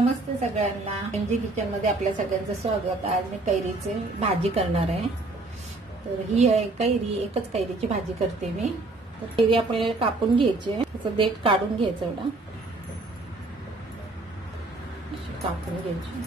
नमस्ते सगळ्यांना. म्हणजे किचनमध्ये आपल्या सगळ्यांचं स्वागत. आज मी कैरीचे भाजी करणार आहे. तर ही आहे कैरी. एकच कैरीची भाजी करते मी. तर कैरी आपल्याला कापून घ्यायची त्याचं देठ काढून घ्यायचं एवढा. कापून घ्यायची.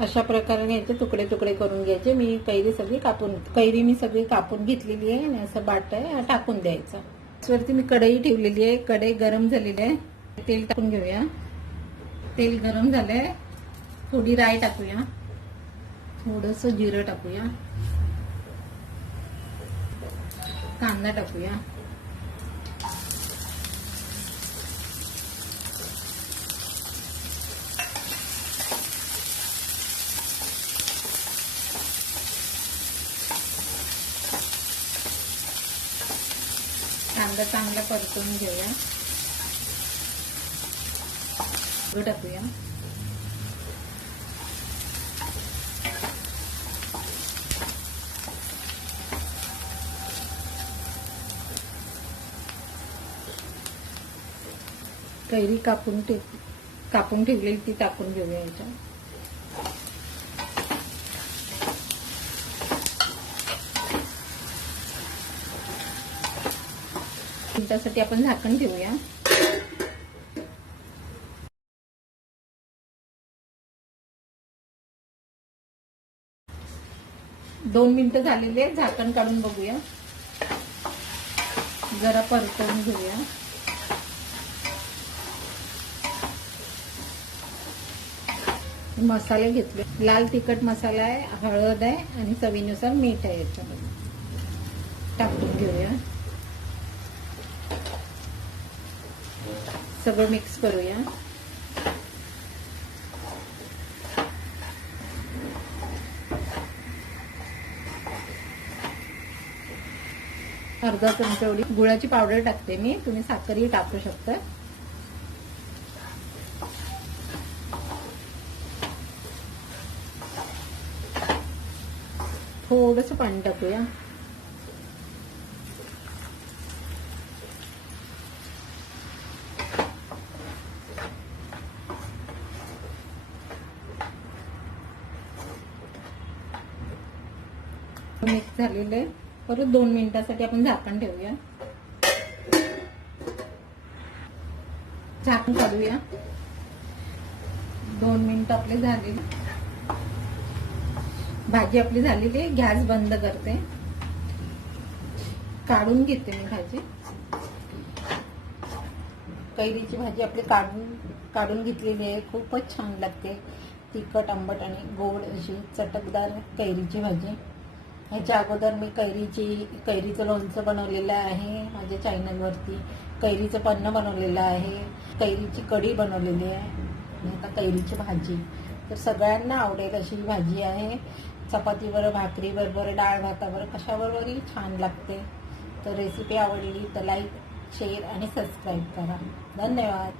अशा प्रकारे घ्यायचे तुकडे तुकडे करून घ्यायचे. मी कैरी सगळी कापून कैरी मी सगळी कापून घेतलेली आहे आणि असं बाट आहे टाकून द्यायचं. वरती मी कढई ठेवलेली आहे कढई गरम झालेली आहे. तेल टाकून घेऊया. तेल गरम झालंय. थोडी राय टाकूया. थोडस जिरं टाकूया. कांदा टाकूया. कांदा चांगला परतून घेऊया गूळ टाकूया कैरी कापून ठेव कापून ठेवलेली ती टाकून घेऊया याच्यात त्यासाठी आपण झाकण ठेवूया. दोन मिनिटं झालेले आहेत झाकण काढून बघूया. जरा परतवून घेऊया. मसाले घेतले. लाल तिखट मसाला आहे हळद आहे आणि चवीनुसार मीठ आहे याच्यामध्ये. टाकून घेऊया. सगळं मिक्स करूया. अर्धा चमचा एवढी गुळाची पावडर टाकते मी. तुम्ही साखरही टाकू शकता. थोडस पाणी टाकूया. मिक्स झालेलं आहे. परत दोन मिनिटासाठी आपण झाकण ठेवूया. झाकण काढूया. दोन मिनिट आपले झाले. भाजी आपली झालेली आहे. गॅस बंद करते. काढून घेते मी भाजी. कैरीची भाजी आपली काढून काढून घेतलेली आहे. खूपच छान लागते. तिखट आंबट आणि गोड अशी चटकदार कैरीची भाजी. ह्याच्या अगोदर मी कैरीची कैरीचं लोणचं बनवलेलं आहे माझ्या चॅनलवरती कैरीचं पन्न बनवलेलं आहे कैरीची कढी बनवलेली आहे आता कैरीची भाजी. तर सगळ्यांना आवडेल अशी भाजी आहे. चपातीवर भाकरीबरोबर डाळ भातावर कशाबरोबरही छान लागते. तर रेसिपी आवडली तर लाईक शेअर आणि सबस्क्राईब करा. धन्यवाद.